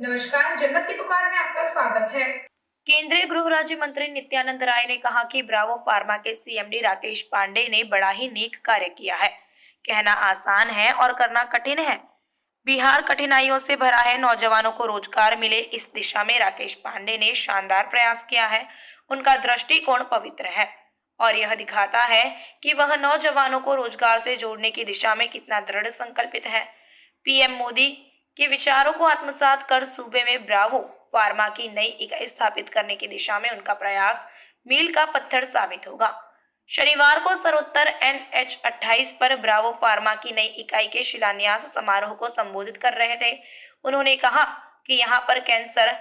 नमस्कार, जनमत की पुकार में आपका स्वागत है। केंद्रीय गृह राज्य मंत्री नित्यानंद राय ने कहा कि ब्रावो फार्मा के सीएमडी राकेश पांडे ने बड़ा ही नेक कार्य किया है। कहना आसान है और करना कठिन है। बिहार कठिनाइयों से भरा है, नौजवानों को रोजगार मिले, इस दिशा में राकेश पांडे ने शानदार प्रयास किया है। उनका दृष्टिकोण पवित्र है और यह दिखाता है कि वह नौजवानों को रोजगार से जोड़ने की दिशा में कितना दृढ़ संकल्पित है। पीएम मोदी के विचारों को आत्मसात कर सूबे में ब्रावो फार्मा की नई इकाई स्थापित करने की दिशा में उनका प्रयास मील का पत्थर साबित होगा। शनिवार को सर्वोत्तर NH 28 पर ब्रावो फार्मा की नई इकाई के शिलान्यास समारोह को संबोधित कर रहे थे। उन्होंने कहा कि यहां पर कैंसर,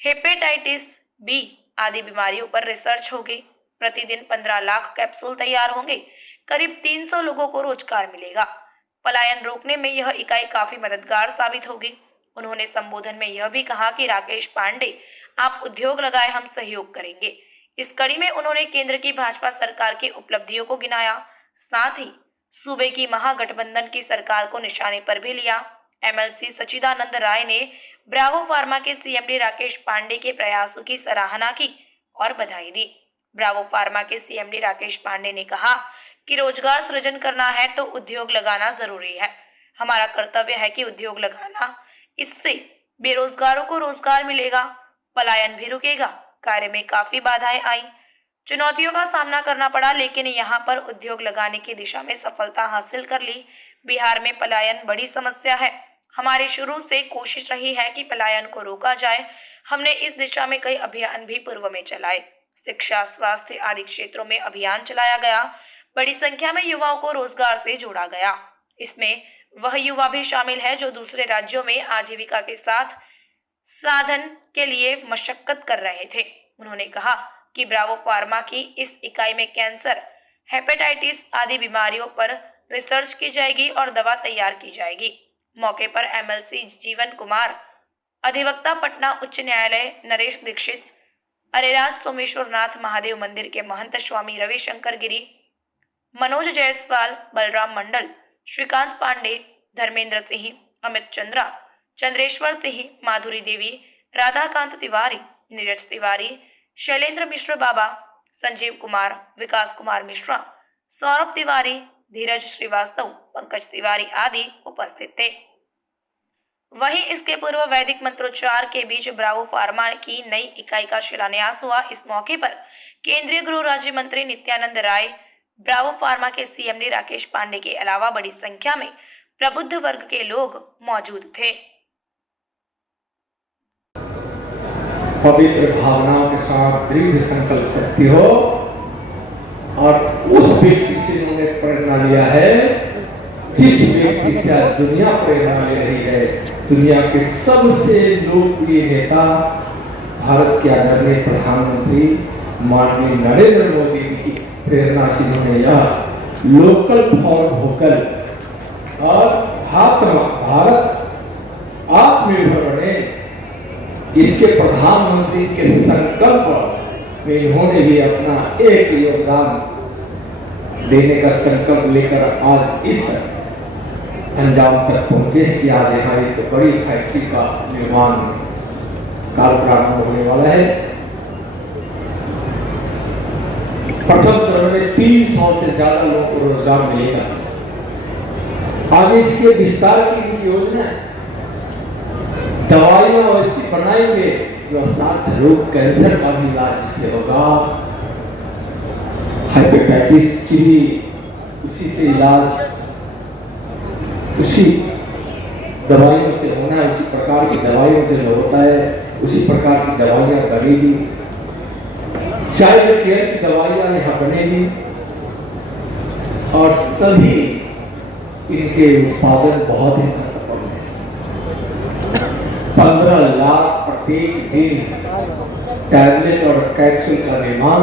हेपेटाइटिस बी आदि बीमारियों पर रिसर्च होगी। प्रतिदिन 15 लाख कैप्सूल तैयार होंगे। करीब 300 लोगों को रोजगार मिलेगा। पलायन रोकने में यह इकाई काफी मददगार साबित होगी। उन्होंने संबोधन में यह भी कहा कि राकेश पांडे, आप उद्योग लगाए, हम सहयोग करेंगे। इस कड़ी में उन्होंने केंद्र की भाजपा सरकार की उपलब्धियों को गिनाया, साथ ही सूबे की महागठबंधन की सरकार को निशाने पर भी लिया। MLC सचिदानंद राय ने ब्रावो फार्मा के CMD राकेश पांडे के प्रयासों की सराहना की और बधाई दी। ब्रावो फार्मा के CMD राकेश पांडे ने कहा कि रोजगार सृजन करना है तो उद्योग लगाना जरूरी है। हमारा कर्तव्य है कि उद्योग लगाना, इससे बेरोजगारों को रोजगार मिलेगा, पलायन भी रुकेगा। कार्य में काफी बाधाएं आई, चुनौतियों का सामना करना पड़ा, लेकिन यहाँ पर उद्योग लगाने की दिशा में सफलता हासिल कर ली। बिहार में पलायन बड़ी समस्या है। हमारी शुरू से कोशिश रही है कि पलायन को रोका जाए। हमने इस दिशा में कई अभियान भी पूर्व में चलाए। शिक्षा, स्वास्थ्य आदि क्षेत्रों में अभियान चलाया गया। बड़ी संख्या में युवाओं को रोजगार से जोड़ा गया। इसमें वह युवा भी शामिल है जो दूसरे राज्यों में आजीविका के साथ साधन के लिए मशक्कत कर रहे थे। उन्होंने कहा कि ब्रावो फार्मा की इस इकाई में कैंसर, हेपेटाइटिस आदि बीमारियों पर रिसर्च की जाएगी और दवा तैयार की जाएगी। मौके पर MLC जीवन कुमार, अधिवक्ता पटना उच्च न्यायालय नरेश दीक्षित, अरेराज सोमेश्वर नाथ महादेव मंदिर के महंत स्वामी रविशंकर गिरी, मनोज जायसवाल, बलराम मंडल, श्रीकांत पांडे, धर्मेंद्र सिंह, अमित चंद्रा, चंद्रेश्वर सिंह, माधुरी देवी, राधाकांत तिवारी, नीरज तिवारी, शैलेंद्र मिश्र बाबा, संजीव कुमार, विकास कुमार मिश्रा, सौरभ तिवारी, धीरज श्रीवास्तव, पंकज तिवारी आदि उपस्थित थे। वहीं इसके पूर्व वैदिक मंत्रोच्चार के बीच ब्रावो फार्मा की नई इकाई का शिलान्यास हुआ। इस मौके पर केंद्रीय गृह राज्य मंत्री नित्यानंद राय, ब्रावो फार्मा के CMD राकेश पांडे के अलावा बड़ी संख्या में प्रबुद्ध वर्ग के लोग मौजूद थे। पवित्र भावनाओं के साथ दृढ़ संकल्प शक्ति हो और उस व्यक्ति से उन्होंने प्रेरणा लिया है जिस व्यक्ति से आज दुनिया प्रेरणा ले रही है। दुनिया के सबसे लोकप्रिय नेता, भारत के आदरणीय प्रधानमंत्री माननीय नरेंद्र मोदी जी की प्रेरणा से उन्होंने यह लोकल फॉर वोकल और भारत आत्मनिर्भर बने, इसके प्रधानमंत्री के संकल्प में इन्होंने भी अपना एक योगदान देने का संकल्प लेकर आज इस अंजाम तक पहुंचे कि आज यहाँ एक बड़ी फैक्ट्री का निर्माण काल प्रारंभ होने वाला है। प्रथम चरण में 300 से ज्यादा लोगों को रोजगार मिलेगा। आगे इसके विस्तार की योजना है। दवाइयां वैसी बनाएंगे जो असाध्य रोग, कैंसर का भी इलाज इससे होगा, हेपेटाइटिस की भी उसी से इलाज, उसी दवाइयों से होना है, उसी प्रकार की दवाइयों से जो होता है उसी प्रकार की दवाइयां बनेगी। चाइल्ड केयर की दवाइयां यहाँ बनेगी और सभी इनके उत्पादन बहुत ही महत्वपूर्ण है। 15 लाख प्रत्येक दिन टैबलेट और कैप्सूल का निर्माण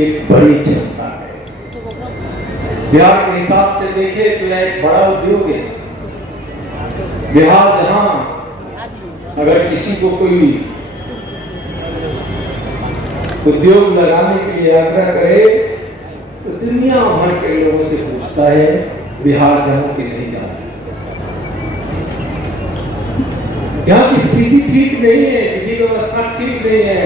एक बड़ी क्षमता है। बिहार के हिसाब से देखें तो यह एक बड़ा उद्योग है। बिहार जहां अगर किसी को कोई उद्योग लगाने के लिए आग्रह करे तो दुनिया भर के लोगों से पूछता है, बिहार जम्मू के नहीं जाता। यहाँ की स्थिति ठीक नहीं है, विधि व्यवस्था ठीक नहीं है,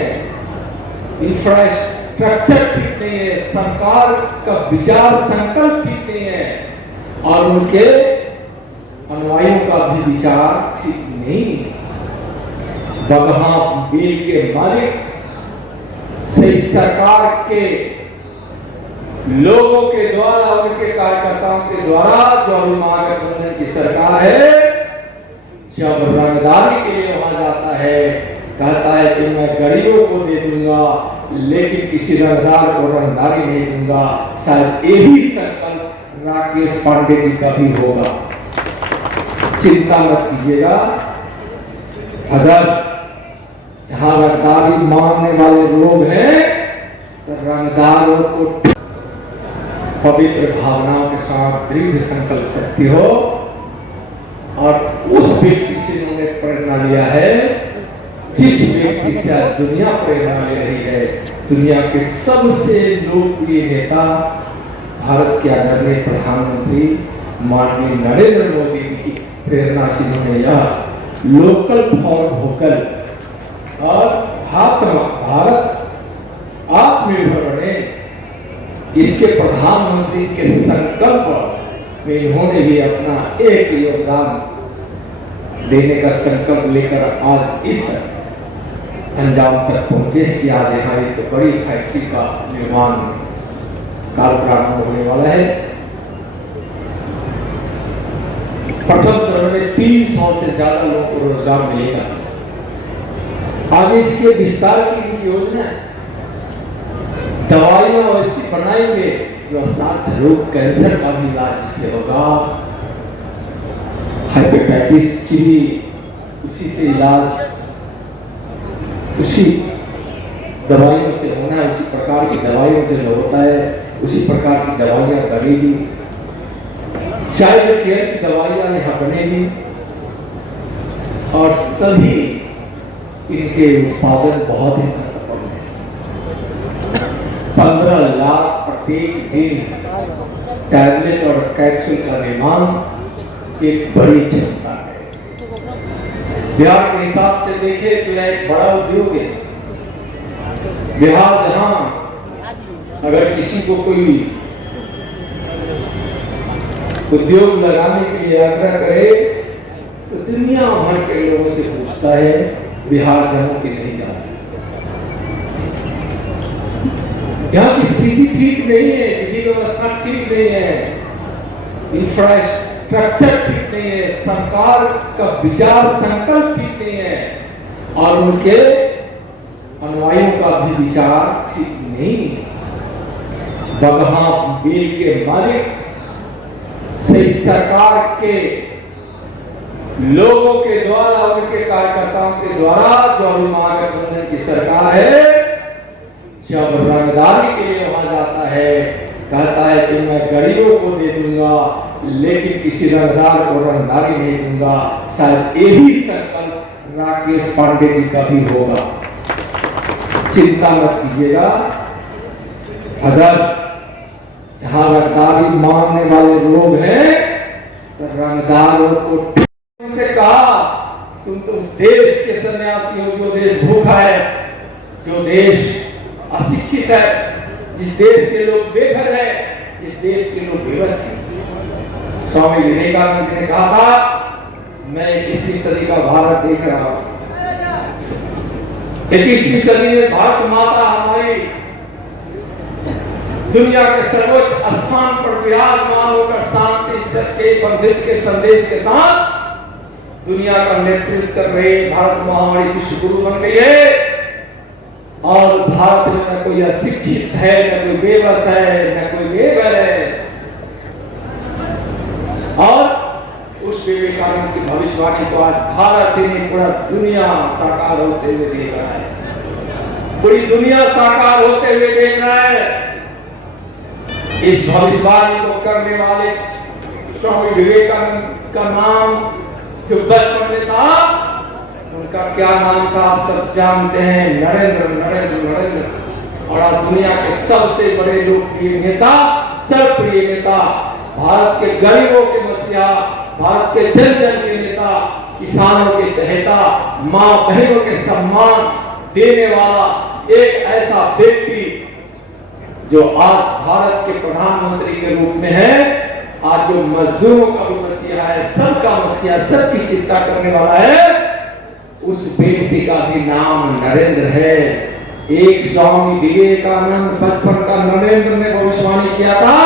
इंफ्रास्ट्रक्चर ठीक नहीं है, सरकार का विचार संकल्प ठीक नहीं है और उनके अनुयायियों का भी विचार ठीक नहीं है। बगहा बिल के मालिक से सरकार के लोगों के द्वारा, उनके कार्यकर्ताओं के द्वारा जो महागठबंधन की सरकार है, जब रंगदारी के लिए वहां जाता है, कहता है कि मैं गरीबों को दे दूंगा लेकिन किसी रंगदार को रंगदारी नहीं दूंगा। शायद यही संकल्प राकेश पांडे जी का भी होगा। चिंता मत कीजिएगा, अगर यहाँ रंगदारी मांगने वाले लोग हैं तो रंगदारों को पवित्र भावनाओं के साथ दृढ़ संकल्प शक्ति हो और उस व्यक्ति से उन्होंने प्रेरणा लिया है जिस व्यक्ति से आज दुनिया प्रेरणा ले रही है। दुनिया के सबसे लोकप्रिय नेता, भारत के आदरणीय प्रधानमंत्री माननीय नरेंद्र मोदी जी की प्रेरणा से उन्होंने यह लोकल फॉर वोकल और भारत आत्मनिर्भर बने, इसके प्रधानमंत्री के संकल्प में इन्होंने भी अपना एक योगदान देने का संकल्प लेकर आज इस अंजाम तक पहुंचे हैं कि आज यहाँ एक बड़ी फैक्ट्री का निर्माण कार्य प्रारंभ होने वाला है। प्रथम चरण में 300 से ज्यादा लोगों को रोजगार मिलेगा। आगे इसके विस्तार की भी योजना है। दवाइयां ऐसी बनाएंगे जो असाध्य रोग, कैंसर का भी इलाज इससे होगा, हेपेटाइटिस की भी उसी से इलाज उसी दवाइयों से होना है, उसी प्रकार की दवाइयों से जो होता है उसी प्रकार की दवाइयां बनेगी। चाइल्ड केयर की दवाइयां यहाँ बनेगी और सभी इनके उत्पादन बहुत ही महत्वपूर्ण है। 15 लाख प्रत्येक दिन टैबलेट और कैप्सूल का निर्माण एक बड़ी क्षमता है। बिहार के हिसाब से देखें तो यह एक बड़ा उद्योग है। बिहार जहां अगर किसी को कोई उद्योग लगाने के लिए आग्रह करे तो दुनिया भर के लोगों से पूछता है, बिहार जम्मू की नहीं जाती। यहाँ की स्थिति ठीक नहीं है, विधि व्यवस्था ठीक नहीं है, इंफ्रास्ट्रक्चर ठीक नहीं है, सरकार का विचार संकल्प ठीक नहीं है और उनके अनुयायियों का भी विचार ठीक नहीं है। बगहा बिल के मालिक से सरकार के लोगों के द्वारा, उनके कार्यकर्ताओं के द्वारा जो महागठबंधन की सरकार है, जब रंगदारी के लिए वहां जाता है, कहता है कि मैं गरीबों को दे दूंगा लेकिन किसी रंगदार को रंगदारी नहीं दूंगा। शायद यही संकल्प राकेश पांडे जी का भी होगा। चिंता मत कीजिएगा, अगर यहाँ रंगदारी मांगने वाले लोग हैं तो रंगदारों को उनसे कहा, तुम तो उस देश के सन्यासी हो जो देश भूखा है, जो देश अशिक्षित है, जिस देश के लोग बेघर है, जिस देश के लोग बेबस हैं। स्वामी विवेकानंद ने कहा था, मैं 21वीं सदी का भारत देख रहा हूं। 21वीं सदी में भारत माता हमारी दुनिया के सर्वोच्च स्थान पर विराजमान होकर शांति, सत्य, बंधुत्व के संदेश के साथ दुनिया का नेतृत्व कर रहे भारत माँ हमारी विश्व गुरु बन गई है। और भारत में न कोई अशिक्षित है, न कोई बेबस है, न कोई बेघर है। और उस विवेकानंद की भविष्यवाणी को आज भारत ने पूरा दुनिया साकार होते हुए देख रहा है, पूरी दुनिया साकार होते हुए देख रहा है। इस भविष्यवाणी को करने वाले स्वामी विवेकानंद का नाम जो बचपन में था, उनका क्या नाम था आप सब जानते हैं, नरेंद्र नरेंद्र नरेंद्र। और आज दुनिया के सबसे बड़े लोकप्रिय नेता, सर्वप्रिय नेता, भारत के गरीबों के मसीहा, भारत के जन जन के नेता किसानों के चहेता, माँ बहनों के सम्मान देने वाला एक ऐसा व्यक्ति जो आज भारत के प्रधानमंत्री के रूप में है, आज जो मजदूरों का भी मसीहा है, सबका मसीहा, सबकी चिंता करने वाला है, उस व्यक्ति का भी नाम नरेंद्र है। एक स्वामी विवेकानंद बचपन का नरेंद्र ने भविष्यवाणी किया था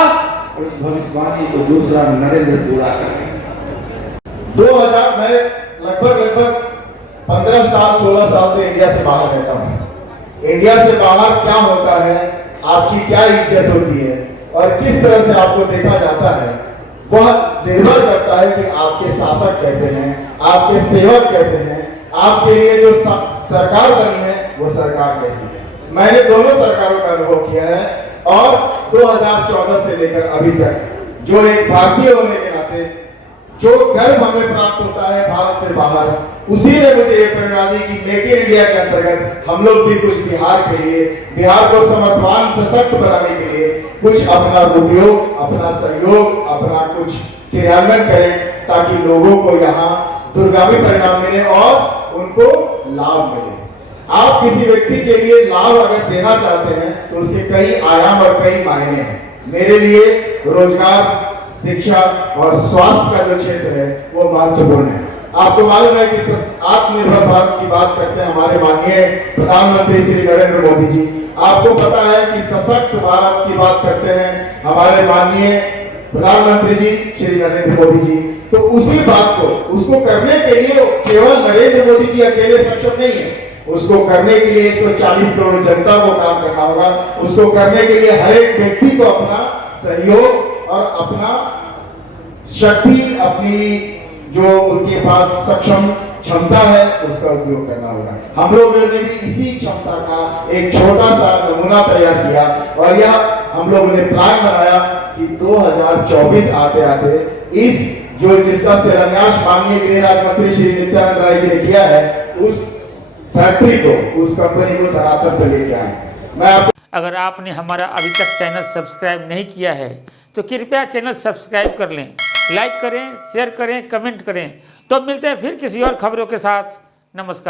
और उस भविष्यवाणी को दूसरा नरेंद्र पूरा करेगा। 2000 मैं लगभग 15 साल 16 साल से इंडिया से बाहर रहता हूँ। इंडिया से बाहर क्या होता है, आपकी क्या इज्जत होती है और किस तरह से आपको देखा जाता है, वह निर्भर करता है कि आपके शासक कैसे हैं, आपके सेवक कैसे हैं, आपके लिए जो सरकार बनी है वो सरकार कैसी है। मैंने दोनों सरकारों का अनुभव किया है और 2014 से लेकर अभी तक जो एक भारतीय होने के नाते जो गर्व हमें प्राप्त होता है भारत से बाहर, उसी ने मुझे ये प्रेरणा दी कि मेक इन इंडिया के अंतर्गत हम लोग भी कुछ बिहार के लिए, बिहार को समर्थवान सशक्त बनाने के लिए कुछ अपना उपयोग, अपना सहयोग, अपना कुछ क्रियान्वयन करें ताकि लोगों को यहाँ दूरगामी परिणाम मिले और उनको लाभ मिले। आप किसी व्यक्ति के लिए लाभ अगर देना चाहते हैं तो उसके कई आयाम और कई मायने हैं। मेरे लिए रोजगार, शिक्षा और स्वास्थ्य का जो क्षेत्र है वो महत्वपूर्ण है। आपको मालूम है कि आत्मनिर्भर भारत की बात करते हैं हमारे माननीय प्रधानमंत्री श्री नरेंद्र मोदी जी। आपको पता है कि सशक्त भारत की बात करते हैं हमारे माननीय प्रधानमंत्री जी श्री नरेंद्र मोदी जी। तो उसी बात को, उसको करने के लिए केवल नरेंद्र मोदी जी अकेले सक्षम नहीं है, उसको करने के लिए 140 करोड़ जनता को काम करना होगा। उसको करने के लिए हर एक व्यक्ति को अपना सहयोग और अपना शक्ति, अपनी जो उनके पास सक्षम क्षमता है उसका उपयोग करना होगा। हम लोगों ने भी इसी क्षमता का एक छोटा सा नमूना तैयार किया और यह हम लोगों ने प्लान बनाया कि 2024 आते आते इस जो जिसका शिलान्यास माननीय गृह राज्य मंत्री श्री नित्यानंद राय जी ने किया है, उस फैक्ट्री को, उस कंपनी को धरातल पर लेके आए। अगर आपने हमारा अभी तक चैनल सब्सक्राइब नहीं किया है तो कृपया चैनल सब्सक्राइब कर लें, लाइक करें, शेयर करें, कमेंट करें। तो मिलते हैं फिर किसी और खबरों के साथ। नमस्कार।